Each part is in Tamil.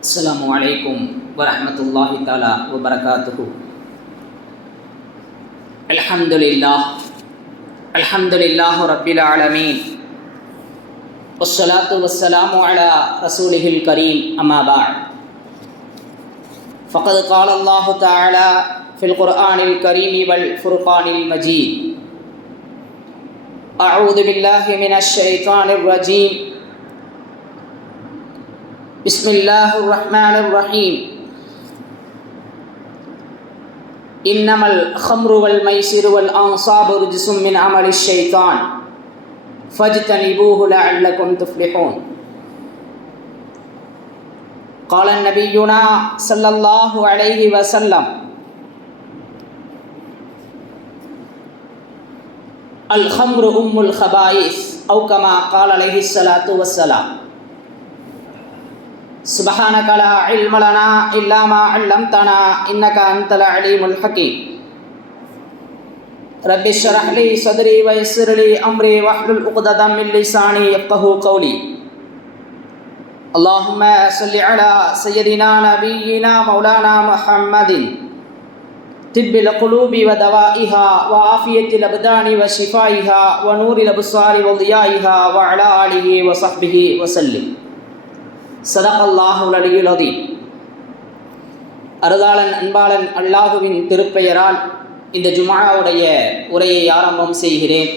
السلام عليكم ورحمة الله تعالى وبركاته. الحمد لله. الحمد لله رب العالمين. والصلاة والسلام على رسوله الكريم أما بعد. فقد قال الله تعالى في القرآن الكريم والفرقان المجيد أعوذ بالله من الشيطان الرجيم. بسم الله الرحمن الرحيم. إنما الخمر والميسر والأنصاب رجس من عمل الشيطان. فاجتنبوه لعلكم تفلحون. قال نبينا صلى الله عليه وسلم الخمر أم الخبائث أو كما قال عليه الصلاة والسلام. سبحانك لا علم لنا إلا ما علمتنا إنك أنت العليم الحكيم. رب اشرح لي صدري ويسر لي أمري واحلل عقدة من لساني يفقه قولي. اللهم صل على سيدنا نبينا مولانا محمد. طب القلوب ودوائها وعافية الأبدان وشفائها ونور الأبصار وضيائها وعلى آله وصحبه وسلم. சதக் அல்லாஹுல் அலியுல் அதீம். அருளாளன் அன்பாளன் அல்லாஹுவின் திருப்பெயரால் இந்த ஜுமாவுடைய உரையை ஆரம்பம் செய்கிறேன்.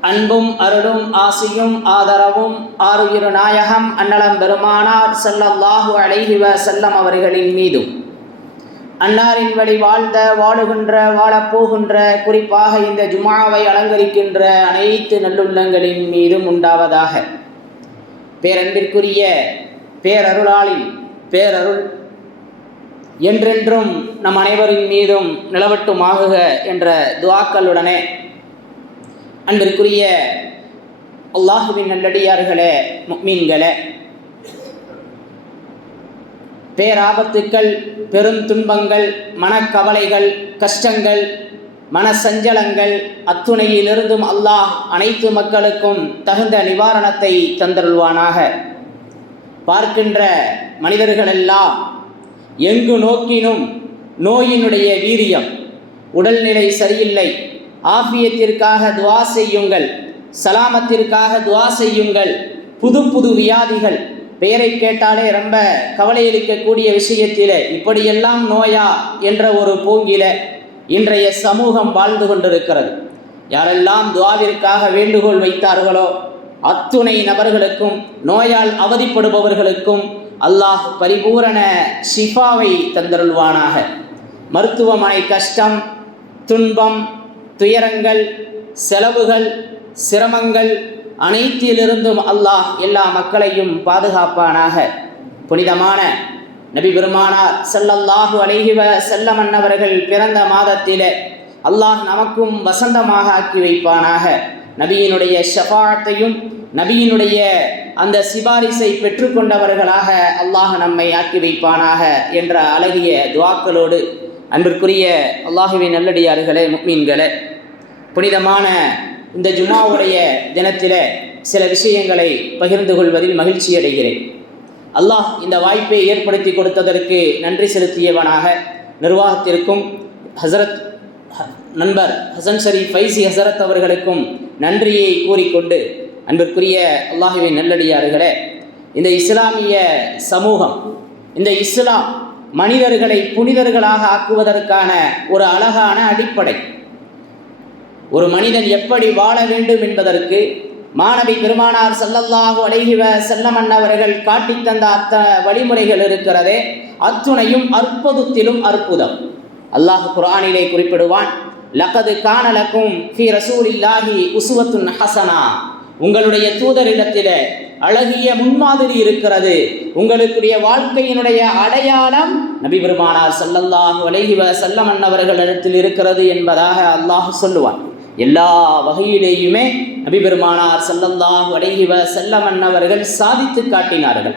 அன்பும் அருளும் ஆசியும் ஆதரவும் ஆறுயிரு நாயகம் அன்னலம் பெருமானார் செல்லல்லாஹு அலைஹிவ செல்லம் அவர்களின் மீதும். அன்னாரின் வழி வாழ்ந்த வாழுகின்ற வாழப்போகின்ற குறிப்பாக இந்த ஜுமாவை அலங்கரிக்கின்ற அனைத்து நல்லுள்ளங்களின் மீதும் உண்டாவதாக. பேரன்பிற்குரிய பேரருளாளில் பேரருள் என்றென்றும் நம் அனைவரின் மீதும் நிலவட்டுமாகுக என்ற துவாக்களுடனே அன்பிற்குரிய அல்லாஹுவின் நல்லடியார்களே மீன்களே பேராபத்துக்கள் பெரும் துன்பங்கள் மனக்கவலைகள் கஷ்டங்கள் மனசஞ்சலங்கள் அத்துணையிலிருந்தும் அல்லாஹ் அனைத்து மக்களுக்கும் தகுந்த நிவாரணத்தை தந்தருள்வானாக. பார்க்கின்ற மனிதர்களெல்லாம் எங்கு நோக்கினும் நோயினுடைய வீரியம் உடல்நிலை சரியில்லை ஆபியத்திற்காக துவா செய்யுங்கள் சலாமத்திற்காக துவா செய்யுங்கள் புது புது வியாதிகள் பெயரை கேட்டாலே ரொம்ப கவலையளிக்கக்கூடிய விஷயத்தில் இப்படியெல்லாம் நோயா என்ற ஒரு பூங்கில இன்றைய சமூகம் வாழ்ந்து கொண்டிருக்கிறது. யாரெல்லாம் துவாவிற்காக வேண்டுகோள் வைத்தார்களோ அத்துணை நபர்களுக்கும் நோயால் அவதிப்படுபவர்களுக்கும் அல்லாஹ் பரிபூரண ஷிஃபாவை தந்தருள்வானாக. மருத்துவமனை கஷ்டம் துன்பம் துயரங்கள் செலவுகள் சிரமங்கள் அனைத்திலிருந்தும் அல்லாஹ் எல்லா மக்களையும் பாதுகாப்பானாக. புனிதமான நபி பெருமானார் செல்லல்லாஹு அலைஹிவ செல்லமன்னவர்கள் பிறந்த மாதத்திலே அல்லாஹ் நமக்கும் வசந்தமாக ஆக்கி வைப்பானாக. நபியினுடைய ஷபாத்தையும் நபியினுடைய அந்த சிபாரிசை பெற்றுக்கொண்டவர்களாக அல்லாஹ் நம்மை ஆக்கி வைப்பானாக என்ற அழகிய துவாக்களோடு அன்பிற்குரிய அல்லாஹுவின் நல்லடியார்களே முக்மீன்களே புனிதமான இந்த ஜுமாவுடைய தினத்தில் சில விஷயங்களை பகிர்ந்து கொள்வதில் மகிழ்ச்சி அடைகிறேன் அல்லாஹ் இந்த வாய்ப்பை ஏற்படுத்தி கொடுத்ததற்கு நன்றி செலுத்தியவனாக நிர்வாகத்திற்கும் ஹசரத் நண்பர் ஹசன் ஷரீப் ஃபைசி ஹசரத் அவர்களுக்கும் நன்றியை கூறிக்கொண்டு அன்பிற்குரிய அல்லாஹுவின் நல்லடியார்களே இந்த இஸ்லாமிய சமூகம் இந்த இஸ்லாம் மனிதர்களை புனிதர்களாக ஆக்குவதற்கான ஒரு அழகான அடிப்படை. ஒரு மனிதன் எப்படி வாழ வேண்டும் என்பதற்கு மாணவி பெருமானார் செல்லல்லாஹு அலைகிவ செல்லமன்னவர்கள் காட்டித்தந்த அத்த வழிமுறைகள் இருக்கிறதே அத்துணையும் அற்புதத்திலும் அற்புதம். அல்லாஹ் குரானிலே குறிப்பிடுவான் லகது காணலக்கும் ஃபி ரசூலில்லாஹி உசுவத்துன் ஹசனா. உங்களுடைய தூதரிடத்தில் அழகிய முன்மாதிரி இருக்கிறது. உங்களுக்குரிய வாழ்க்கையினுடைய அடையாளம் நபி பெருமானார் செல்லல்லாஹு அலைகிவ செல்லமன்னவர்களிடத்தில் இருக்கிறது என்பதாக அல்லாஹ் சொல்லுவான். எல்லா வகையிலேயுமே நபிபெருமானார் பெருமானார் செல்லல்லாஹு அடைகிவ செல்லமன்னவர்கள் சாதித்து காட்டினார்கள்.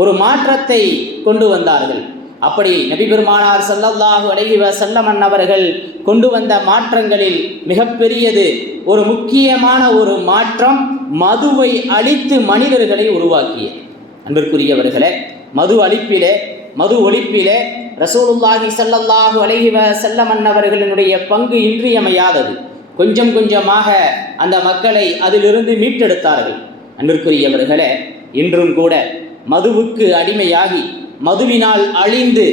ஒரு மாற்றத்தை கொண்டு வந்தார்கள். அப்படி நபிபெருமானார் பெருமானார் ஸல்லல்லாஹு செல்லமன்னவர்கள் கொண்டு வந்த மாற்றங்களில் மிகப்பெரியது ஒரு முக்கியமான ஒரு மாற்றம் மதுவை அழித்து மனிதர்களை உருவாக்கிய அன்பிற்குரியவர்களே மது அழிப்பிலே மது ஒழிப்பிலே ரசூலுல்லாஹி ஸல்லல்லாஹு அலைஹி செல்லமன்னவர்களினுடைய பங்கு இன்றியமையாதது. கொஞ்சம் கொஞ்சமாக அந்த மக்களை அதிலிருந்து மீட்டெடுத்தார்கள். அன்பிற்குரியவர்களே இன்றும் கூட மதுவுக்கு அடிமையாகி மதுவினால் அழிந்து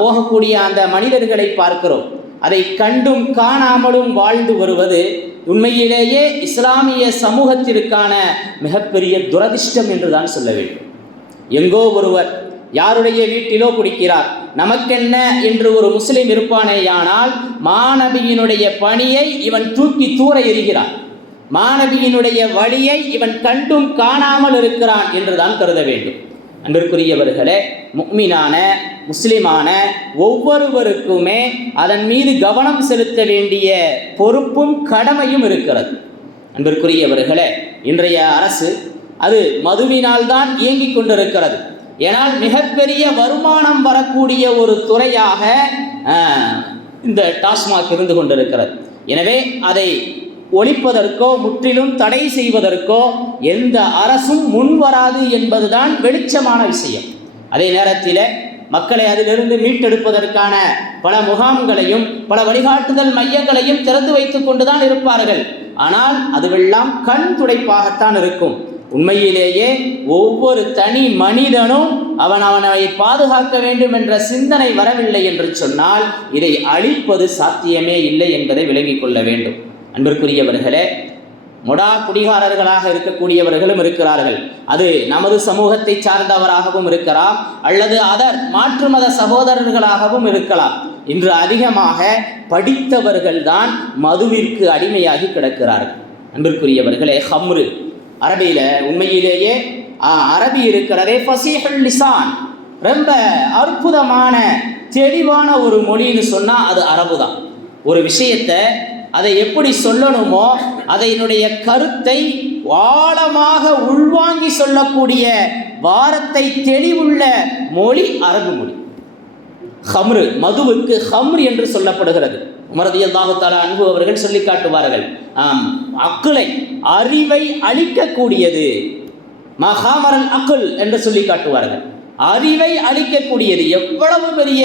போகக்கூடிய அந்த மனிதர்களை பார்க்கிறோம். அதை கண்டும் காணாமலும் வாழ்ந்து வருவது உண்மையிலேயே இஸ்லாமிய சமூகத்திற்கான மிகப்பெரிய துரதிர்ஷ்டம் என்றுதான் சொல்ல வேண்டும். எங்கோ ஒருவர் யாருடைய வீட்டிலோ குடிக்கிறார்? நமக்கென்ன? என்று ஒரு முஸ்லிம் இருப்பானேயானால் மாணவியினுடைய பணியை இவன் தூக்கி தூர எறிகிறான். மாணவியினுடைய வழியை இவன் கண்டும் காணாமல் இருக்கிறான் என்றுதான் கருத வேண்டும். அன்பிற்குரியவர்களே முக்மினான முஸ்லிமான ஒவ்வொருவருக்குமே அதன் மீது கவனம் செலுத்த வேண்டிய பொறுப்பும் கடமையும் இருக்கிறது. அன்பிற்குரியவர்களே இன்றைய அரசு அது மதுவினால்தான் இயங்கிக் கொண்டிருக்கிறது. ஏனால் மிகப்பெரிய வருமானம் வரக்கூடிய ஒரு துறையாக இந்த டாஸ்மாக் இருந்து கொண்டிருக்கிறது. எனவே அதை ஒழிப்பதற்கோ முற்றிலும் தடை செய்வதற்கோ எந்த அரசும் முன்வராது என்பதுதான் வெளிச்சமான விஷயம். அதே நேரத்தில் மக்களை அதிலிருந்து மீட்டெடுப்பதற்கான பல முகாம்களையும் பல வழிகாட்டுதல் மையங்களையும் திறந்து வைத்துக் கொண்டுதான் இருப்பார்கள். ஆனால் அதுவெல்லாம் கண் துடைப்பாகத்தான் இருக்கும். உண்மையிலேயே ஒவ்வொரு தனி மனிதனும் அவன் அவனை பாதுகாக்க வேண்டும் என்ற சிந்தனை வரவில்லை என்று சொன்னால் இதை அழிப்பது சாத்தியமே இல்லை என்பதை விளங்கிக் கொள்ள வேண்டும். அன்பிற்குரியவர்களே மொடா குடிகாரர்களாக இருக்கக்கூடியவர்களும் இருக்கிறார்கள். அது நமது சமூகத்தை சார்ந்தவராகவும் இருக்கலாம் அல்லது அதர் மாற்று மத சகோதரர்களாகவும் இருக்கலாம். இன்று அதிகமாக படித்தவர்கள்தான் மதுவிற்கு அடிமையாகி கிடக்கிறார்கள். அன்பிற்குரியவர்களே ஹம்ரு அரபியில் உண்மையிலேயே அரபி இருக்கிறதே ஃபசீஹல் லிசான். ரொம்ப அற்புதமான தெளிவான ஒரு மொழின்னு சொன்னால் அது அரபு தான். ஒரு விஷயத்தை அதை எப்படி சொல்லணுமோ அதனுடைய கருத்தை ஆழமாக உள்வாங்கி சொல்லக்கூடிய வாரத்தை தெளிவுள்ள மொழி அரபு மொழி. ஹம்ரு மதுவுக்கு ஹம்ரு என்று சொல்லப்படுகிறது. உமரதி அல்லாஹால அன்பு அவர்கள் சொல்லி காட்டுவார்கள். ஆம் அக்குலை அறிவை அழிக்கக்கூடியது மகாமரல் அக்குல் என்று சொல்லி காட்டுவார்கள். அறிவை அழிக்கக்கூடியது எவ்வளவு பெரிய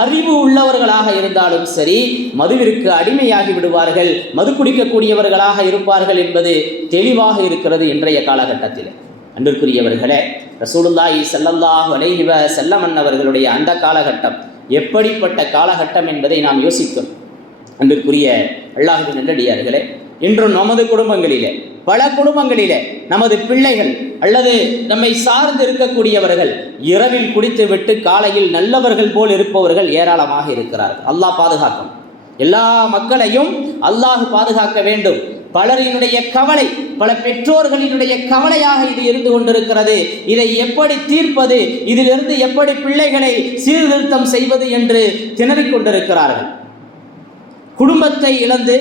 அறிவு உள்ளவர்களாக இருந்தாலும் சரி மதுவிற்கு அடிமையாகி விடுவார்கள். மது குடிக்கக்கூடியவர்களாக இருப்பார்கள் என்பது தெளிவாக இருக்கிறது இன்றைய காலகட்டத்தில். அன்பிற்குரியவர்களே ரசூலுல்லாஹி செல்லல்லாஹ் அலைஹி செல்லமன் அவர்களுடைய அந்த காலகட்டம் எப்படிப்பட்ட காலகட்டம் என்பதை நாம் யோசித்தோம். அன்பிற்குரிய அல்லாஹுவின் நல்லடியார்களே இன்றும் நமது குடும்பங்களிலே பல குடும்பங்களிலே நமது பிள்ளைகள் அல்லது நம்மை சார்ந்து இருக்கக்கூடியவர்கள் இரவில் குடித்துவிட்டு காலையில் நல்லவர்கள் போல் இருப்பவர்கள் ஏராளமாக இருக்கிறார்கள். அல்லாஹ் பாதுகாக்கும். எல்லா மக்களையும் அல்லாஹ் பாதுகாக்க வேண்டும். பலரினுடைய கவலை பல பெற்றோர்களினுடைய கவலையாக இது இருந்து கொண்டிருக்கிறது. இதை எப்படி தீர்ப்பது இதிலிருந்து எப்படி பிள்ளைகளை சீர்திருத்தம் செய்வது என்று திணறிக் கொண்டிருக்கிறார்கள். குடும்பத்தை இழந்து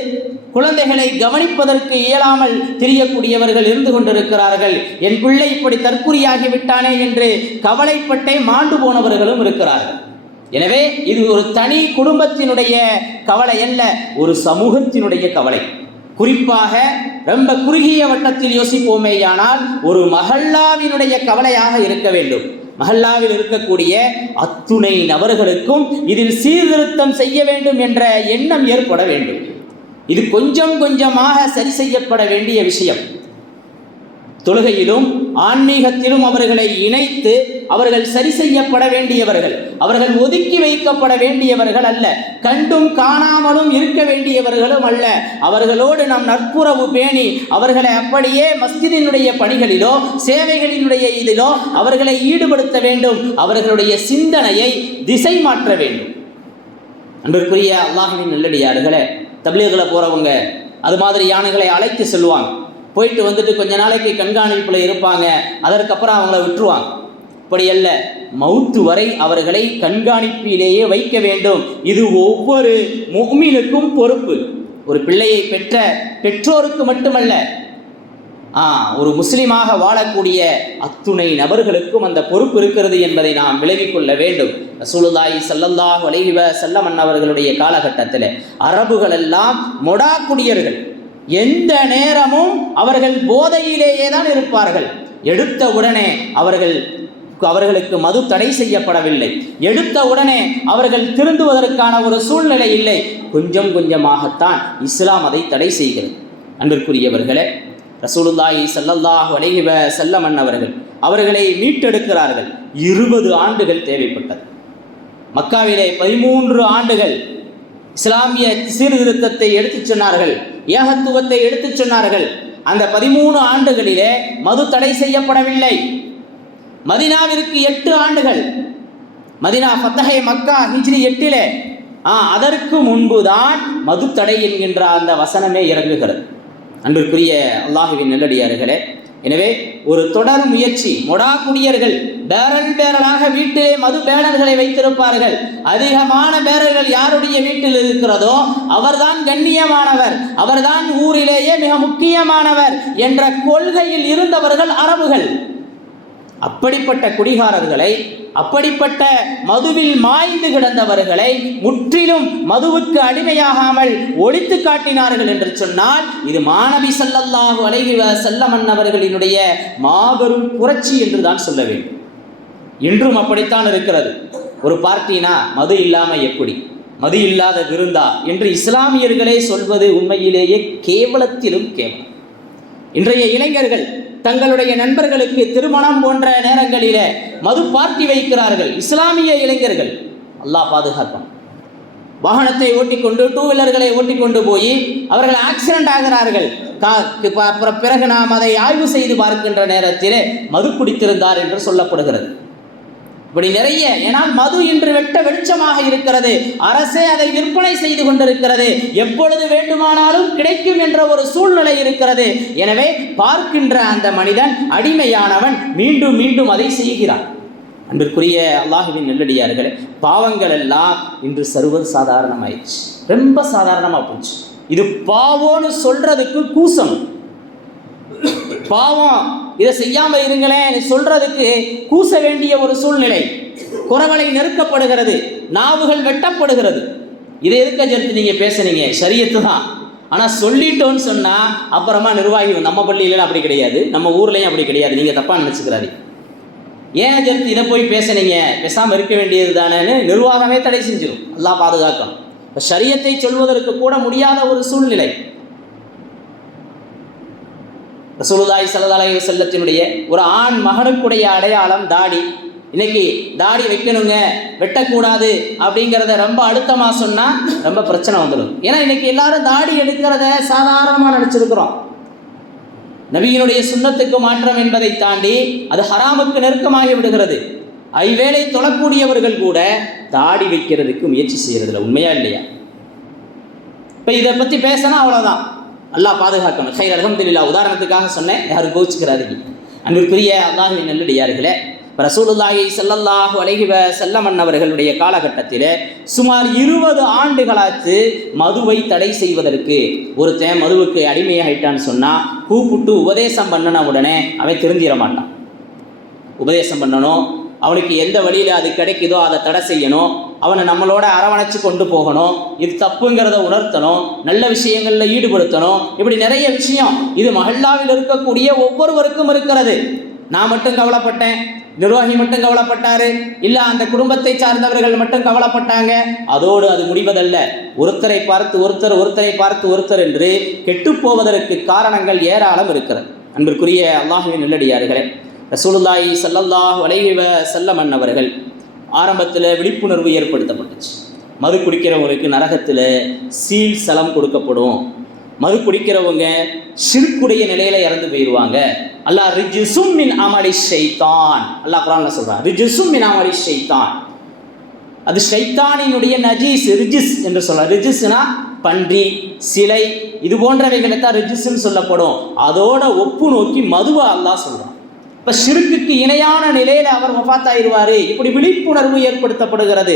குழந்தைகளை கவனிப்பதற்கு இயலாமல் தெரியக்கூடியவர்கள் இருந்து கொண்டிருக்கிறார்கள். என் பிள்ளை இப்படி தற்குறியாகி விட்டானே என்று கவலைப்பட்டே மாண்டு போனவர்களும் இருக்கிறார்கள். எனவே இது ஒரு தனி குடும்பத்தினுடைய கவலை அல்ல ஒரு சமூகத்தினுடைய கவலை. குறிப்பாக ரொம்ப குறுகிய வட்டத்தில் யோசிப்போமேயானால் ஒரு மகல்லாவினுடைய கவலையாக இருக்க வேண்டும். மஹல்லாவில் இருக்கக்கூடிய அத்துணை நபர்களுக்கும் இதில் சீர்திருத்தம் செய்ய வேண்டும் என்ற எண்ணம் ஏற்பட வேண்டும். இது கொஞ்சம் கொஞ்சமாக சரி செய்யப்பட வேண்டிய விஷயம். தொழுகையிலும் ஆன்மீகத்திலும் அவர்களை இணைத்து அவர்கள் சரி செய்யப்பட வேண்டியவர்கள். அவர்கள் ஒதுக்கி வைக்கப்பட வேண்டியவர்கள் அல்ல. கண்டும் காணாமலும் இருக்க வேண்டியவர்களும் அல்ல. அவர்களோடு நாம் நட்புறவு பேணி அவர்களை அப்படியே மஸ்ஜிதினுடைய பணிகளிலோ சேவைகளினுடைய இதிலோ அவர்களை ஈடுபடுத்த வேண்டும். அவர்களுடைய சிந்தனையை திசை மாற்ற வேண்டும். அன்பிற்குரிய அல்லாஹின் நல்லடியார்களே தபிலீகளை போகிறவங்க அது மாதிரி யானைகளை அழைத்து செல்வாங்க போயிட்டு வந்துட்டு கொஞ்ச நாளைக்கு கண்காணிப்பில் இருப்பாங்க. அதற்கப்புறம் அவங்கள விட்டுருவாங்க. இப்படியல்ல மவுத்து மௌத்து வரை அவர்களை கண்காணிப்பிலேயே வைக்க வேண்டும். இது ஒவ்வொரு முக்மீனுக்கும் பொறுப்பு. ஒரு பிள்ளையை பெற்ற பெற்றோருக்கு மட்டுமல்ல ஆ ஒரு முஸ்லீமாக வாழக்கூடிய அத்துணை நபர்களுக்கும் அந்த பொறுப்பு இருக்கிறது என்பதை நாம் விளங்கிக் கொள்ள வேண்டும். ரசூலுல்லாஹி ஸல்லல்லாஹு வலைவ வஸல்லம் அவர்களுடைய காலகட்டத்தில் அரபுகள் எல்லாம் மொடா குடியர்கள் எந்த நேரமும் அவர்கள் போதையிலேயே தான் இருப்பார்கள். எடுத்த உடனே அவர்கள் அவர்களுக்கு மது தடை செய்யப்படவில்லை. எடுத்த உடனே அவர்கள் திருந்துவதற்கான ஒரு சூழ்நிலை இல்லை. கொஞ்சம் கொஞ்சமாகத்தான் இஸ்லாம் அதை தடை செய்கிறது. அன்பிற்குரியவர்களே ரசூலுல்லாஹி சல்லல்லாஹ் அலைஹி வ செல்லமன் அவர்கள் அவர்களை மீட்டெடுக்கிறார்கள். இருபது ஆண்டுகள் தேவைப்பட்டது. மக்காவிலே பதிமூன்று ஆண்டுகள் இஸ்லாமிய சீர்திருத்தத்தை எடுத்துச் சொன்னார்கள். ஏகத்துவத்தை எடுத்துச் சொன்னார்கள். அந்த பதிமூணு ஆண்டுகளிலே மது தடை செய்யப்படவில்லை. மதினாவிற்கு எட்டு ஆண்டுகள். மதினா ஃபத்தஹே மக்கா ஹிஜ்ரி எட்டிலே. ஆ அதற்கு முன்புதான் மது தடை என்கின்ற அந்த வசனமே இறங்குகிறது. அன்பிற்குரிய அல்லாஹுவின் நெல்லடியார்களே எனவே ஒரு தொடர் முயற்சி. மொடா குடியர்கள் பேரல் பேரலாக வீட்டிலே மது பேரல்களை வைத்திருப்பார்கள். அதிகமான பேரல்கள் யாருடைய வீட்டில் இருக்கிறதோ அவர்தான் கண்ணியமானவர். அவர்தான் ஊரிலேயே மிக முக்கியமானவர் என்ற கொள்கையில் இருந்தவர்கள் அரபுகள். அப்படிப்பட்ட குடிகாரர்களை அப்படிப்பட்ட மதுவில் மாய்ந்து கிடந்தவர்களை முற்றிலும் மதுவுக்கு அடிமையாகாமல் ஒழித்து காட்டினார்கள் என்று சொன்னால் இது மாணவி சல்லல்லாஹு அலைஹி செல்லமன் அவர்களினுடைய மாபெரும் புரட்சி என்று தான் சொல்ல வேண்டும். இன்றும் அப்படித்தான் இருக்கிறது. ஒரு பார்ட்டினா மது இல்லாமல் எப்படி? மது இல்லாத விருந்தா? என்று இஸ்லாமியர்களே சொல்வது உண்மையிலேயே கேவலத்திலும் கேவலம். இன்றைய இளைஞர்கள் தங்களுடைய நண்பர்களுக்கு திருமணம் போன்ற நேரங்களிலே மது பார்ட்டி வைக்கிறார்கள். இஸ்லாமிய இளைஞர்கள். அல்லாஹ் பாதுகாக்கும் வாகனத்தை ஓட்டிக்கொண்டு டூ வீலர்களை ஓட்டிக்கொண்டு போய் அவர்கள் ஆக்சிடென்ட் ஆகிறார்கள். கா- அப்புறம் பிறகு நாம் அதை ஆய்வு செய்து பார்க்கின்ற நேரத்திலே மது குடித்திருந்தார் என்று சொல்லப்படுகிறது. இப்படி நிறைய ஏன்னால் மது இன்று வெட்ட வெளிச்சமாக இருக்கிறது. அரசே அதை விற்பனை செய்து கொண்டிருக்கிறது. எப்பொழுது வேண்டுமானாலும் கிடைக்கும் என்ற ஒரு சூழ்நிலை இருக்கிறது. எனவே பார்க்கின்ற அந்த மனிதன் அடிமையானவன் மீண்டும் மீண்டும் அதை செய்கிறான். அன்பிற்குரிய அல்லாஹுவின் நெல்லடியார்களே பாவங்கள் எல்லாம் இன்று சர்வது சாதாரணமாயிடுச்சு. ரொம்ப சாதாரணமாக போச்சு. இது பாவோன்னு சொல்றதுக்கு கூசம். பாவம் இதை செய்யாம இருங்களேன் சொல்றதுக்கு கூச வேண்டிய ஒரு சூழ்நிலை. குறவலை நெருக்கப்படுகிறது நாவுகள் வெட்டப்படுகிறது. இதை எதுக்க சேர்த்து நீங்க பேசுனீங்க? சரியத்து தான். ஆனா சொல்லிட்டோன்னு சொன்னா அப்புறமா நிர்வாகி நம்ம பள்ளியில அப்படி கிடையாது நம்ம ஊர்லயும் அப்படி கிடையாது. நீங்க தப்பா நினைச்சுக்கிறாரு ஏன் ஜெருத்து இதை போய் பேசுனீங்க? பேசாம இருக்க வேண்டியது தானேன்னு நிர்வாகமே தடை செஞ்சிடும் எல்லாம் பாதுகாக்கும். இப்போ ஷரியத்தை சொல்வதற்கு கூட முடியாத ஒரு சூழ்நிலை. ரசூலுல்லாஹி ஸல்லல்லாஹு செல்லத்தினுடைய ஒரு ஆண் மகனுக்குடைய அடையாளம் தாடி. இன்னைக்கு தாடி வைக்கணுங்க வெட்டக்கூடாது அப்படிங்கிறத ரொம்ப அழுத்தமாக சொன்னால் ரொம்ப பிரச்சனை வந்துடும். ஏன்னா இன்னைக்கு எல்லாரும் தாடி எடுக்கிறத சாதாரணமாக நினச்சிருக்கிறோம். நபியினுடைய சுண்ணத்துக்கு மாற்றம் என்பதை தாண்டி அது ஹராமுக்கு நெருக்கமாகி விடுகிறது. ஐவேளை தொழக்கூடியவர்கள் கூட தாடி வைக்கிறதுக்கு முயற்சி செய்யறதில்ல. உண்மையா இல்லையா? இப்போ இதை பற்றி பேசினா அவ்வளோதான் அல்லாஹ் பாதுகாக்கணும். ஹைர் அலமதுல்லா உதாரணத்துக்காக சொன்னேன். யாரும் கோச்சிக்கிறாதீங்க அன்பிற்குரிய அல்லாஹி நல்லடியார்களே ரசூலுல்லாஹி ஸல்லல்லாஹு அலைஹி வ செல்லமன் அவர்களுடைய காலகட்டத்தில் சுமார் இருபது ஆண்டுகளாச்சு மதுவை தடை செய்வதற்கு. ஒருத்தன் மதுவுக்கு அடிமையாகிட்டான்னு சொன்னால் கூப்பிட்டு உபதேசம் பண்ணின உடனே அவன் திருந்திட மாட்டான். உபதேசம் பண்ணணும். அவனுக்கு எந்த வழியில் அது கிடைக்குதோ அதை தடை செய்யணும். அவனை நம்மளோட அரவணைச்சு கொண்டு போகணும். இது தப்புங்கிறத உணர்த்தணும். நல்ல விஷயங்களில் ஈடுபடுத்தணும். இப்படி நிறைய விஷயம். இது மஹல்லாவில் இருக்கக்கூடிய ஒவ்வொருவருக்கும் இருக்கிறது. நான் மட்டும் கவலைப்பட்டேன். நிர்வாகி மட்டும் கவலைப்பட்டாரு. இல்ல அந்த குடும்பத்தை சார்ந்தவர்கள் மட்டும் கவலைப்பட்டாங்க. அதோடு அது முடிவதல்ல. ஒருத்தரை பார்த்து ஒருத்தர் ஒருத்தரை பார்த்து ஒருத்தர் என்று கெட்டுப் போவதற்கு காரணங்கள் ஏராளம் இருக்கிறது. அன்பிற்குரிய அல்லாஹுவின் நல்லடியார்களே ரசூலுல்லாஹி சல்லல்லாஹ் வலைவ செல்லமன் அவர்கள் ஆரம்பத்தில் விழிப்புணர்வு ஏற்படுத்தப்பட்டுச்சு. மது குடிக்கிறவங்களுக்கு நரகத்தில் சீல் சலம் கொடுக்கப்படும். மது குடிக்கிறவங்க சிறுக்குடைய நிலையில இறந்து போயிடுவாங்க அல்லாஹ் ரிஜிசும் மின் அமளி ஷைத்தான். அல்லாஹ் குரான்ல சொல்றான் ரிஜிசும் மின் அமளி ஷைத்தான். அது ஷைத்தானினுடைய நஜீஸ் ரிஜிஸ் என்று சொல்லலாம் ரிஜிஸ்னா பன்றி சிலை இது போன்றவைகளை தான் ரிஜிஸ்ன்னு சொல்லப்படும். அதோட ஒப்பு நோக்கி மதுவை அல்லாஹ் சொல்றான். இப்போ சிறுக்குக்கு இணையான நிலையில் அவர் வஃபாத்தாயிருவாரு இப்படி விழிப்புணர்வு ஏற்படுத்தப்படுகிறது.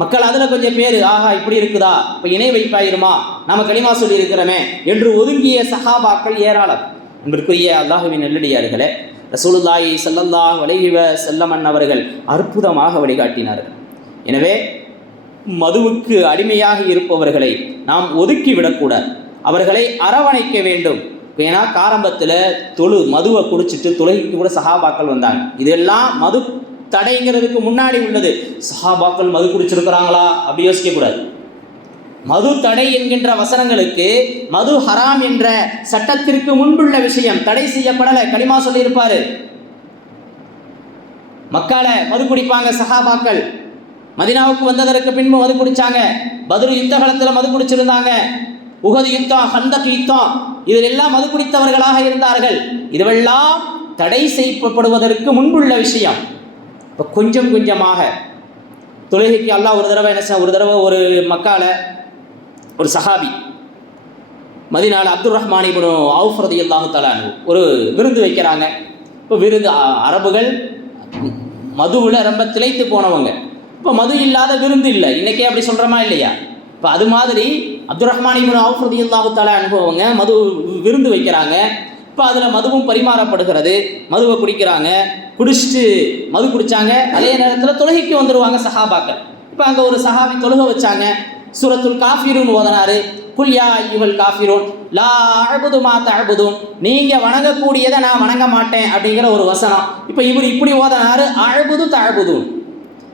மக்கள் அதில் கொஞ்சம் பேர் ஆஹா இப்படி இருக்குதா? இப்போ இணை வைப்பாயிருமா? நாம களிமா சொல்லி இருக்கிறோமே என்று ஒதுங்கிய சஹாபாக்கள் ஏராளம். என்பதற்குரிய அல்லாஹுவின் நெல்லடியார்களே ரசூலுல்லாஹி செல்லல்லா வலைவ செல்லமன் அவர்கள் அற்புதமாக வழிகாட்டினார்கள். எனவே மதுவுக்கு அடிமையாக இருப்பவர்களை நாம் ஒதுக்கி விடக்கூடாது. அவர்களை அரவணைக்க வேண்டும். ஏன்னா காரம்பத்தில் தொழு மதுவை குடிச்சிட்டு தொழுகைக்கு கூட சஹாபாக்கள் வந்தாங்க. இதெல்லாம் மது தடைங்கிறதுக்கு முன்னாடி உள்ளது. சஹாபாக்கள் மது குடிச்சிருக்கிறாங்களா? அப்படி யோசிக்கக்கூடாது மது தடை என்கின்ற வசனங்களுக்கு மது ஹராம் என்ற சட்டத்திற்கு முன்புள்ள விஷயம் தடை செய்யப்படலை. களிமா சொல்லியிருப்பாரு. மக்கால மது குடிப்பாங்க சஹாபாக்கள். மதினாவுக்கு வந்ததற்கு பின்பு மது குடிச்சாங்க. பதுரு யுத்த காலத்தில் மது குடிச்சிருந்தாங்க. உகது யுத்தம் ஹந்தக் யுத்தம் இதில் எல்லாம் மது குடித்தவர்களாக இருந்தார்கள். இதுவெல்லாம் தடை செய்யப்படுவதற்கு முன்புள்ள விஷயம். இப்போ கொஞ்சம் கொஞ்சமாக. தொழுகைக்கு அல்லாஹ் ஒரு தடவை என்ன ஒரு தடவை ஒரு மக்கால ஒரு சஹாபி மதினால அப்துல் ரஹ்மான் இப்னு அவுஃப் ரலியல்லாஹு ஒரு விருந்து வைக்கிறாங்க. இப்போ விருந்து அ- அரபுகள் மதுவில் ரொம்ப திளைத்து போனவங்க. இப்போ மது இல்லாத விருந்து இல்லை. இன்னைக்கே அப்படி சொல்கிறோமா இல்லையா? இப்போ அது மாதிரி அப்துல் ரஹ்மான் இப்னு அவுஃப் ரலியல்லாஹு அனுபவங்க மது விருந்து வைக்கிறாங்க. இப்போ அதில் மதுவும் பரிமாறப்படுகிறது. மதுவை குடிக்கிறாங்க. குடிச்சிட்டு மது குடித்தாங்க அதே நேரத்தில் தொழுகைக்கு வந்துடுவாங்க சஹாபாக்கள். இப்போ அங்கே ஒரு சஹாபி தொழுகை வச்சாங்க. சூரத்துல் காஃபிரூன் ஓதனாரு. புல்யா இவள் காஃபிரூன் லா அழுபுது மாத்த தழுபுதும் நீங்கள் வணங்கக்கூடியதை நான் வணங்க மாட்டேன் அப்படிங்கிற ஒரு வசனம். இப்போ இவர் இப்படி ஓதனாரு. அழகுது தழுபுதும்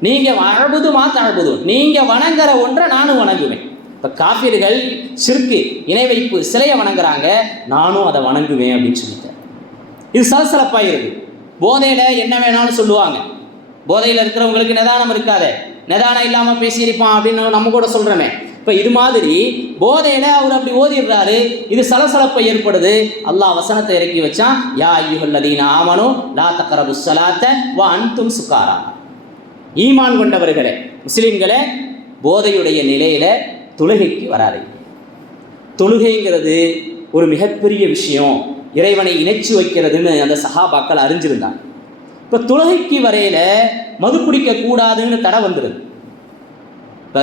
நீங்கள் அழுபுது மாத்த தழுபுதும் நீங்கள் வணங்குற ஒன்றை நானும் வணங்குவேன். இப்போ காப்பீர்கள் சிற்கு இணை வைப்பு சிலையை வணங்குறாங்க. நானும் அதை வணங்குவேன் அப்படின்னு சொல்லிட்டேன். இது சலசலப்பாயிருது போதையில் என்ன வேணாலும் சொல்லுவாங்க. போதையில் இருக்கிறவங்களுக்கு நிதானம் இருக்காதே. நிதானம் இல்லாமல் பேசியிருப்பான் அப்படின்னு நம்ம கூட சொல்கிறோமே இப்போ இது மாதிரி போதையில் அவர் அப்படி ஓதிடுறாரு. இது சலசலப்பை ஏற்படுது. அல்லாஹ் வசனத்தை இறக்கி வச்சான். யா ஐயுஹல்லதீன ஆமனு லா தக்கரபு சலாத்த வா அன்தும் சுக்காரா ஈமான் கொண்டவர்களே முஸ்லீம்களே போதையுடைய நிலையில தொழுகைக்கு வராது. தொழுகைங்கிறது ஒரு மிகப்பெரிய விஷயம். இறைவனை இணைச்சு வைக்கிறதுன்னு அந்த சஹாபாக்கள் அறிஞ்சிருந்தாங்க. இப்போ தொழுகைக்கு வரையில மது குடிக்க கூடாதுன்னு தடை வந்துடுது இப்போ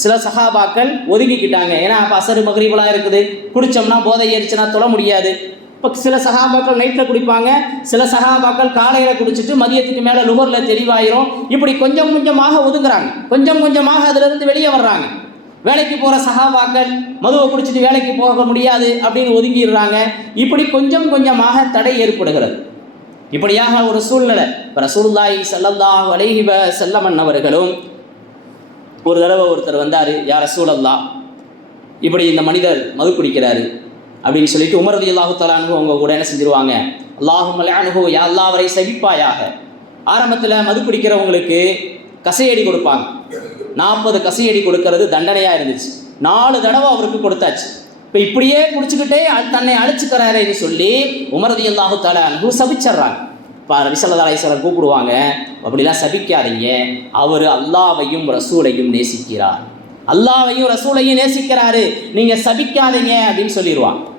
சில சகாபாக்கள் ஒதுங்கிக்கிட்டாங்க ஏன்னா அப்போ அசரு மகரீவலாக இருக்குது. குடித்தோம்னா போதை ஏறிச்சுனா தொழ முடியாது. இப்போ சில சகாபாக்கள் நைட்டில் குடிப்பாங்க. சில சகாபாக்கள் காலையில் குடிச்சிட்டு மதியத்துக்கு மேலே லுகரில் தெளிவாயிரும். இப்படி கொஞ்சம் கொஞ்சமாக ஒதுங்குறாங்க. கொஞ்சம் கொஞ்சமாக அதிலிருந்து வெளியே வர்றாங்க. வேலைக்கு போகிற சகாபாக்கள் மதுவை குடிச்சிட்டு வேலைக்கு போக முடியாது அப்படின்னு ஒதுங்கிடுறாங்க இப்படி கொஞ்சம் கொஞ்சமாக தடை ஏற்படுகிறது. இப்படியாக ஒரு சூழ்நிலை. இப்போ ரசூல்லாய் ஸல்லல்லாஹு அலைஹி செல்லமன் அவர்களும் ஒரு தடவை ஒருத்தர் வந்தார் யார் ரசூலல்லா இப்படி இந்த மனிதர் மது குடிக்கிறாரு அப்படின்னு சொல்லிட்டு உமரது ரலியல்லாஹு தஆலா அவங்க கூட என்ன செஞ்சிருவாங்க? அல்லாஹு மலையானுகோ யா அல்லாஹ் அவரை சகிப்பாயாக. ஆரம்பத்தில் மது குடிக்கிறவங்களுக்கு கசையடி கொடுப்பாங்க. நாற்பது கசையடி கொடுக்கறது தண்டனையாக இருந்துச்சு. நாலு தடவை அவருக்கு கொடுத்தாச்சு. இப்போ இப்படியே குடிச்சுக்கிட்டே அ- தன்னை அழிச்சுக்கிறாரேன்னு சொல்லி உமரதி அல்லாஹு தஆலா அன்ஹு சபிச்சிடுறாங்க இப்போ நபிசல்லா அலிஸ்வரம் கூப்பிடுவாங்க அப்படிலாம் சபிக்காதீங்க. அவர் அல்லாவையும் ரசூலையும் நேசிக்கிறார். அல்லாவையும் ரசூலையும் நேசிக்கிறாரு. நீங்கள் சபிக்காதீங்க. அப்படின்னு சொல்லிடுவாங்க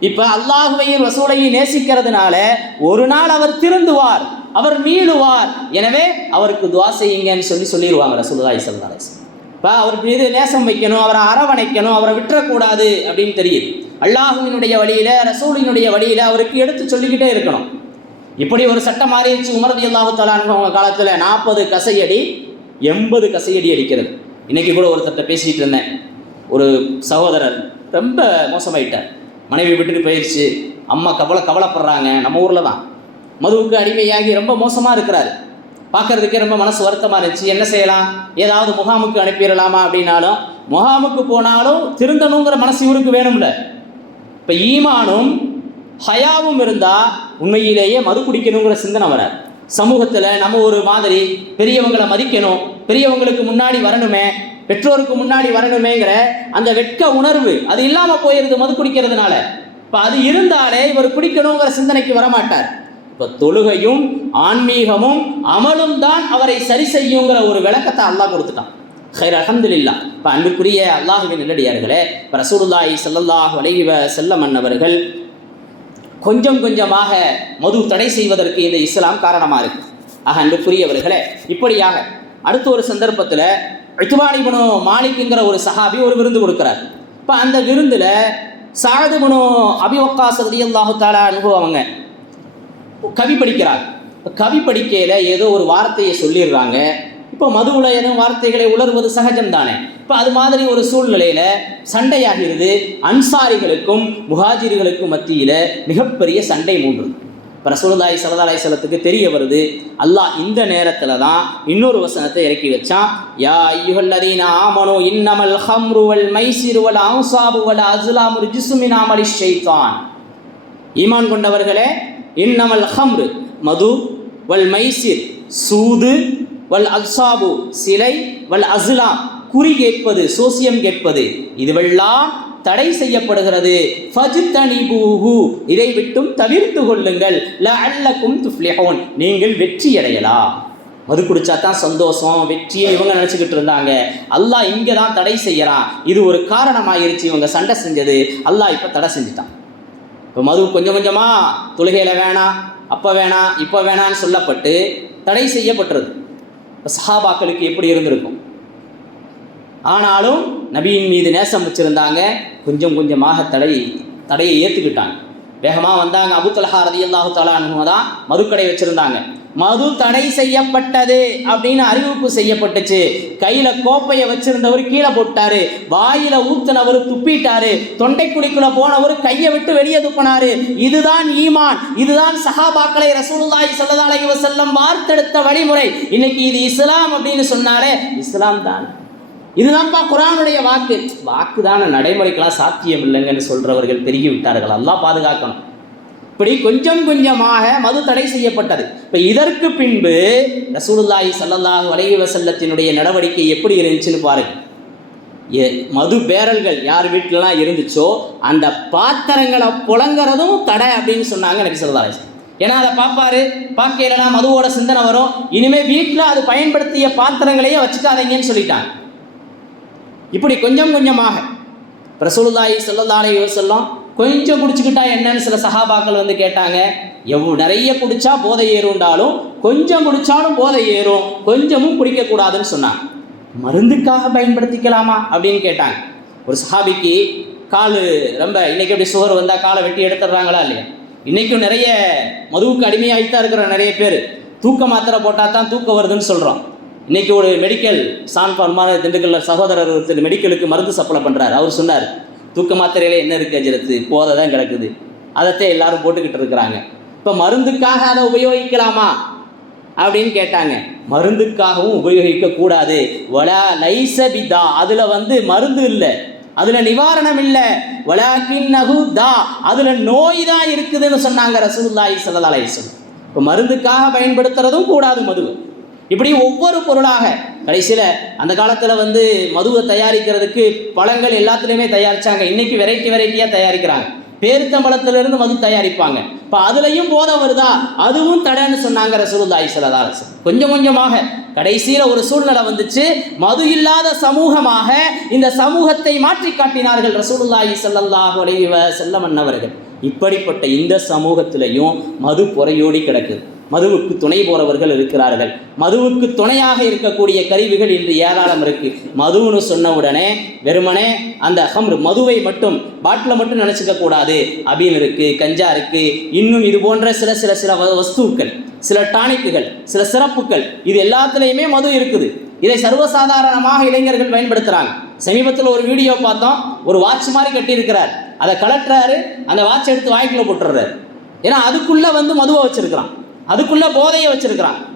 இப்போ அல்லாஹுவையும் ரசூலையும் நேசிக்கிறதுனால ஒரு நாள் அவர் திருந்துவார். அவர் மீளுவார். எனவே அவருக்கு துவா செய்யுங்கன்னு சொல்லி சொல்லிடுவாங்க ரசூலுல்லாஹி ஸல்லல்லாஹு அலைஹி வஸல்லம். இப்போ அவர் மீது நேசம் வைக்கணும் அவரை அரவணைக்கணும் அவரை விட்டுறக்கூடாது அப்படின்னு தெரியுது. அல்லாஹுவினுடைய வழியில ரசூலினுடைய வழியில அவருக்கு எடுத்து சொல்லிக்கிட்டே இருக்கணும். இப்படி ஒரு சட்டம் மாறிடுச்சு உமரதி அல்லாஹு அவங்க காலத்தில். நாற்பது கசையடி எண்பது கசையடி அடிக்கிறது. இன்னைக்கு கூட ஒருத்தர்கிட்ட பேசிகிட்டு இருந்தேன். ஒரு சகோதரர் ரொம்ப மோசமாயிட்டார். மனைவி விட்டுட்டு போயிடுச்சு அம்மா கவலை கவலைப்படுறாங்க. நம்ம ஊரில் தான். மதுவுக்கு அடிமையாகி ரொம்ப மோசமாக இருக்கிறாரு. பார்க்கறதுக்கே ரொம்ப மனசு வருத்தமாக இருந்துச்சு. என்ன செய்யலாம்? ஏதாவது முகாமுக்கு அனுப்பிடலாமா அப்படின்னாலும் முகாமுக்கு போனாலும் திருந்தணுங்கிற மனசு இவருக்கு வேணும்ல. இப்போ ஈமானும் ஹயாவும் இருந்தால் உண்மையிலேயே மது குடிக்கணுங்கிற சிந்தனை வர சமூகத்தில் நம்ம ஒரு மாதிரி பெரியவங்களை மதிக்கணும் பெரியவங்களுக்கு முன்னாடி வரணுமே பெற்றோருக்கு முன்னாடி வரணுமேங்கிற அந்த வெட்க உணர்வு அது இல்லாமல் போயிருது மது குடிக்கிறதுனால. இப்போ அது இருந்தாலே இவர் குடிக்கணுங்கிற சிந்தனைக்கு வரமாட்டார். இப்போ தொழுகையும் ஆன்மீகமும் அமலும் தான் அவரை சரி செய்யுங்கிற ஒரு விளக்கத்தை அல்லாஹ் கொடுத்துட்டான். ஹைர் அல்ஹம்துலில்லா. இப்போ அன்புக்குரிய அல்லாஹுவின் நல்லடியார்களே இப்போ ரசூலுல்லாஹி செல்லல்லாஹ் வலைவ வஸல்லம் அன்னவர்கள் கொஞ்சம் கொஞ்சமாக மது தடை செய்வதற்கு இந்த இஸ்லாம் காரணமாக இருக்கு. ஆக அன்புக்குரியவர்களே இப்படியாக அடுத்த ஒரு சந்தர்ப்பத்தில் இத்துவானிபுனு மாலிக்குங்கிற ஒரு சஹாபி ஒரு விருந்து கொடுக்குறார். இப்போ அந்த விருந்தில் சாதுபுனு அபிவக்காஸ் ரலியல்லாஹு தாலா அனுபவங்க கவி படிக்கிறார். கவி படிக்கையில் ஏதோ ஒரு வார்த்தையை சொல்லிடுறாங்க. இப்போ மதுவில் எதுவும் வார்த்தைகளை உணர்வது சகஜம் தானே இப்போ அது மாதிரி ஒரு சூழ்நிலையில் சண்டையாகிறது அன்சாரிகளுக்கும் முஹாஜிர்களுக்கும் மத்தியில் மிகப்பெரிய சண்டை மூன்று இப்போ ரசூலுல்லாஹி ஸல்லல்லாஹு சலத்துக்கு தெரிய வருது அல்லாஹ் இந்த நேரத்தில் தான் இன்னொரு வசனத்தை இறக்கி வச்சான். யா ஐயுஹல்லதீன ஆமனோ இன்னமல் ஹம்ரு வல் மைசிரு வல் அன்சாபு வல் அஸ்லாமு ரிஜ்ஸு ஷைத்தான். ஈமான் கொண்டவர்களே இன்னமல் ஹம்ரு மது வல் மைசிர் சூது வல் அல்சாபு சிலை வல் அஸ்லாம் குறி கேட்பது சோசியம் கேட்பது இதுவெல்லாம் தடை செய்யப்படுகிறது. ஃபஜ்தனிபூஹு இதை விட்டும் தவிர்த்து கொள்ளுங்கள். லஅல்லக்கும் துஃப்லிஹூன் நீங்கள் வெற்றி அடையலாம். மது குடிச்சா தான் சந்தோஷம் வெற்றியை இவங்க நினச்சிக்கிட்டு இருந்தாங்க. அல்லாஹ் இங்கே தான் தடை செய்யறான். இது ஒரு காரணமாயிருச்சு இவங்க சண்டை செஞ்சது. அல்லாஹ் இப்போ தடை செஞ்சுட்டான். இப்போ மது கொஞ்சம் கொஞ்சமாக தொழுகையில் வேணாம் அப்போ வேணாம் இப்போ வேணான்னு சொல்லப்பட்டு தடை செய்யப்பட்டது. இப்போ சஹாபாக்களுக்கு எப்படி இருந்திருக்கும்? ஆனாலும் நபியின் மீது நேசம் வச்சுருந்தாங்க கொஞ்சம் கொஞ்சமாக தடை தடையை ஏற்றுக்கிட்டாங்க வேகமாக வந்தாங்க. அபு ரதி அல்லாஹு தலானுவ தான் மதுக்கடை வச்சுருந்தாங்க. மது தடை செய்யப்பட்டது அப்படின்னு அறிவிப்பு செய்யப்பட்டுச்சு. கையில கோப்பையை வச்சிருந்தவர் கீழே போட்டாரு. வாயில ஊத்துனவர் துப்பிட்டாரு. தொண்டைக்குழிக்குள்ள போனவர் கையை விட்டு வெளியே துப்பினாரு. இதுதான் ஈமான். இதுதான் சஹாபாக்களை ரசூலுல்லாஹி ஸல்லல்லாஹு அலைஹி வஸல்லம் வார்த்தெடுத்த வழிமுறை. இன்னைக்கு இது இஸ்லாம் அப்படின்னு சொன்னாலே இஸ்லாம் தான். இதுதான்ப்பா குரானுடைய வாக்கு. வாக்கு தானே நடைமுறைக்கெல்லாம் சாத்தியம் இல்லைங்கன்னு சொல்றவர்கள் பெருகி விட்டார்கள். எல்லாம் பாதுகாக்கணும். இப்படி கொஞ்சம் கொஞ்சமாக மது தடை செய்யப்பட்டது. இப்போ இதற்கு பின்பு ரசூலுல்லாஹி ஸல்லல்லாஹு அலைஹி செல்லத்தினுடைய நடவடிக்கை எப்படி இருந்துச்சுன்னு பாருங்க. மது பேரல்கள் யார் வீட்டிலலாம் இருந்துச்சோ அந்த பாத்திரங்களை புழங்குறதும் தடை அப்படின்னு சொன்னாங்க நபி ஸல்லல்லாஹு ஏன்னா அதை பார்ப்பாரு பார்க்கலாம் மதுவோட சிந்தனை வரும். இனிமேல் வீட்டில் அது பயன்படுத்திய பாத்திரங்களையே வச்சுக்காதீங்கன்னு சொல்லிட்டாங்க. இப்படி கொஞ்சம் கொஞ்சமாக ரசூலுல்லாஹி ஸல்லல்லாஹு அலைஹி கொஞ்சம் குடிச்சுக்கிட்டா என்னன்னு சில சகாபாக்கள் வந்து கேட்டாங்க. எவ்வளோ நிறைய குடிச்சா போதை ஏறுண்டாலும் கொஞ்சம் குடிச்சாலும் போதை ஏறும் கொஞ்சமும் குடிக்கக்கூடாதுன்னு சொன்னாங்க. மருந்துக்காக பயன்படுத்திக்கலாமா அப்படின்னு கேட்டாங்க. ஒரு சஹாபிக்கு கால் ரொம்ப இன்னைக்கு அப்படி சுகர் வந்தால் காலை வெட்டி எடுத்துடுறாங்களா இல்லையா? இன்னைக்கும் நிறைய மதுவுக்கு அடிமையாகித்தான் இருக்கிற நிறைய பேர். தூக்க மாத்திரை போட்டால் தான் தூக்கம் வருதுன்னு சொல்கிறோம் இன்னைக்கு ஒரு மெடிக்கல் சான்ஃபார்மான திண்டுக்கல்ல சகோதரர் மெடிக்கலுக்கு மருந்து சப்ளை பண்ணுறாரு அவர் சொன்னார் தூக்க மாத்திரையில் என்ன இருக்குது அஜரத்து? போதை தான் கிடக்குது. அதைத்தான் எல்லாரும் போட்டுக்கிட்டு இருக்கிறாங்க. இப்போ மருந்துக்காக அதை உபயோகிக்கலாமா? அப்படின்னு கேட்டாங்க. மருந்துக்காகவும் உபயோகிக்கக்கூடாது வலா லைசபிதா அதில் வந்து மருந்து இல்லை. அதில் நிவாரணம் இல்லை. வலாக்கின் தா. அதில் நோய் தான் இருக்குதுன்னு சொன்னாங்க ரசூலுல்லாஹி சல்லா அலைஹி இப்போ மருந்துக்காக பயன்படுத்துறதும் கூடாது மது இப்படி ஒவ்வொரு பொருளாக கடைசியில் அந்த காலத்தில் வந்து மதுவை தயாரிக்கிறதுக்கு பழங்கள் எல்லாத்துலேயுமே தயாரிச்சாங்க. இன்றைக்கி வெரைட்டி வெரைட்டியாக தயாரிக்கிறாங்க. பேருத்தம்பளத்திலிருந்து மது தயாரிப்பாங்க. இப்போ அதுலேயும் போதை வருதா? அதுவும் தடைன்னு சொன்னாங்க ரசூலுல்லாஹி ஸல்லல்லாஹு கொஞ்சம் கொஞ்சமாக கடைசியில் ஒரு சூழ்நிலை வந்துச்சு. மது இல்லாத சமூகமாக இந்த சமூகத்தை மாற்றி காட்டினார்கள் ரசூலுல்லாஹி ஸல்லல்லாஹு அலைஹி செல்லமன்னவர்கள் இப்படிப்பட்ட இந்த சமூகத்திலையும் மது புறையோடி கிடக்குது. மதுவுக்கு துணை போறவர்கள் இருக்கிறார்கள். மதுவுக்கு துணையாக இருக்கக்கூடிய கருவிகள் இன்று ஏராளம் இருக்கு. மதுன்னு சொன்ன உடனே வெறுமனே அந்த ஹம்ரு மதுவை மட்டும் பாட்டில் மட்டும் நினச்சிக்க கூடாது. அபீன் இருக்கு கஞ்சா இருக்கு இன்னும் இது போன்ற சில சில சில வஸ்துக்கள் சில டானிக்குகள் சில சிறப்புகள் இது எல்லாத்துலேயுமே மது இருக்குது. இதை சர்வசாதாரணமாக இளைஞர்கள் பயன்படுத்துறாங்க. சமீபத்தில் ஒரு வீடியோ பார்த்தோம். ஒரு வாட்ச் மாதிரி கட்டியிருக்கிறார். அதை கலட்டுறாரு அந்த வாட்ச் எடுத்து வாய்க்குள்ள போட்டுறாரு ஏன்னா அதுக்குள்ள வந்து மதுவை வச்சிருக்கிறான். அதுக்குள்ள போதையை வச்சிருக்கிறான்.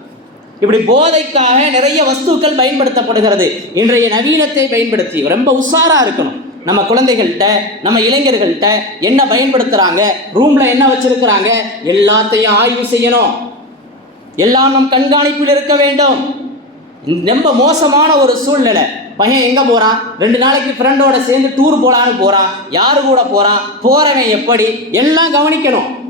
இப்படி போதைக்காக நிறைய வஸ்துக்கள் பயன்படுத்தப்படுகிறது. இன்றைய நவீனத்தை பயன்படுத்தி ரொம்ப உஷாரா இருக்கணும். நம்ம குழந்தைகள்கிட்ட நம்ம இளைஞர்கள்ட்ட என்ன பயன்படுத்துறாங்க? ரூம்ல என்ன வச்சிருக்கிறாங்க? எல்லாத்தையும் ஆய்வு செய்யணும். எல்லாம் நம் கண்காணிப்பில் இருக்க வேண்டும். ரொம்ப மோசமான ஒரு சூழ்நிலை. பையன் எங்க போறான்? ரெண்டு நாளைக்கு ஃப்ரெண்டோட சேர்ந்து டூர் போலான்னு போறான். யாரு கூட போறான்? போறவன் எப்படி? எல்லாம் கவனிக்கணும்.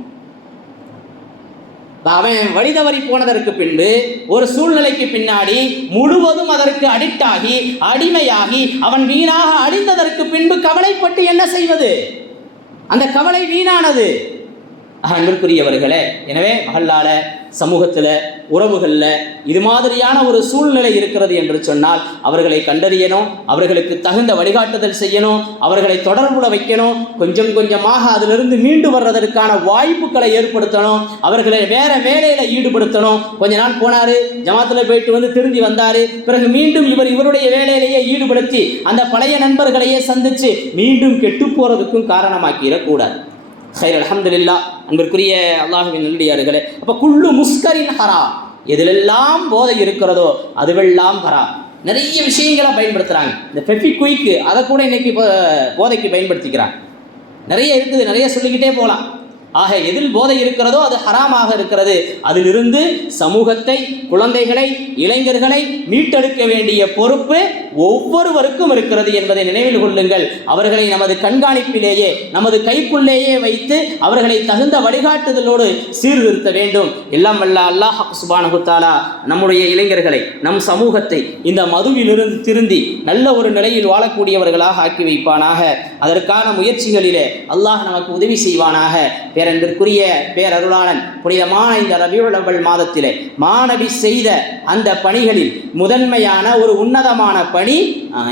அவன் வழி தவறி போனதற்கு பின்பு ஒரு சூழ்நிலைக்கு பின்னாடி முழுவதும் அதற்கு அடிக்ட் ஆகி அடிமையாகி அவன் வீணாக அழிந்ததற்கு பின்பு கவலைப்பட்டு என்ன செய்வது? அந்த கவலை வீணானது. அன்பிற்குரியவர்களே எனவே மகளால சமூகத்தில் உறவுகளில் இது மாதிரியான ஒரு சூழ்நிலை இருக்கிறது என்று சொன்னால் அவர்களை கண்டறியணும் அவர்களுக்கு தகுந்த வழிகாட்டுதல் செய்யணும் அவர்களை தொடர்புல வைக்கணும் கொஞ்சம் கொஞ்சமாக அதிலிருந்து மீண்டு வர்றதற்கான வாய்ப்புகளை ஏற்படுத்தணும் அவர்களை வேற வேலையில் ஈடுபடுத்தணும். கொஞ்ச நாள் போனார் ஜமாத்துல போயிட்டு வந்து திரும்பி வந்தார் பிறகு மீண்டும் இவர் இவருடைய வேலையிலேயே ஈடுபடுத்தி அந்த பழைய நண்பர்களையே சந்தித்து மீண்டும் கெட்டு போகிறதுக்கும் காரணமாக்கிடக்கூடாது ஹைர் அலமதுல்லா அன்பிற்குரிய அல்லாஹுவின் நல்லடியார்களே அப்போ குள்ளு முஸ்கரின் ஹரா எதிலெல்லாம் போதை இருக்கிறதோ அதுவெல்லாம் ஹரா நிறைய விஷயங்களை பயன்படுத்துகிறாங்க இந்த ஃபெஃபிக்விக்கு அதை கூட இன்னைக்கு இப்போ போதைக்கு பயன்படுத்திக்கிறாங்க நிறைய இருக்குது நிறைய சொல்லிக்கிட்டே போகலாம் ஆக எதில் போதை இருக்கிறதோ அது ஹராமாக இருக்கிறது. அதிலிருந்து சமூகத்தை குழந்தைகளை இளைஞர்களை மீட்டெடுக்க வேண்டிய பொறுப்பு ஒவ்வொருவருக்கும் இருக்கிறது என்பதை நினைவில் கொள்ளுங்கள். அவர்களை நமது கண்காணிப்பிலேயே நமது கைக்குள்ளேயே வைத்து அவர்களை தகுந்த வழிகாட்டுதலோடு சீர்திருத்த வேண்டும். எல்லாம் வல்ல அல்லாஹ் சுபானகுத்தாலா நம்முடைய இளைஞர்களை நம் சமூகத்தை இந்த மதுவிலிருந்து திருந்தி நல்ல ஒரு நிலையில் வாழக்கூடியவர்களாக ஆக்கி வைப்பானாக. அதற்கான முயற்சிகளிலே அல்லாஹ் நமக்கு உதவி செய்வானாக. பேரன்பிற்குரிய பேரருளாளன் புனிதமான இந்த ரபியுல் மாதத்திலே மாணவி செய்த அந்த பணிகளில் முதன்மையான ஒரு உன்னதமான பணி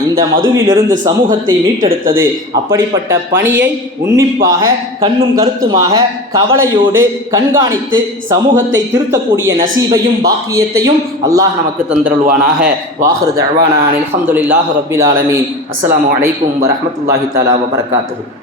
இந்த மதுவிலிருந்து சமூகத்தை மீட்டெடுத்தது. அப்படிப்பட்ட பணியை உன்னிப்பாக கண்ணும் கருத்துமாக கவலையோடு கண்காணித்து சமூகத்தை திருத்தக்கூடிய நசீபையும் பாக்கியத்தையும் அல்லாஹ் நமக்கு தந்தருள்வானாக. வாஹிரு தழ்வானான் அல்ஹம்துலில்லாஹ் ரபில் ஆலமீன். அஸ்லாம் வலைக்கும் வரமத்துல்லாஹி தாலா வபர்காத்து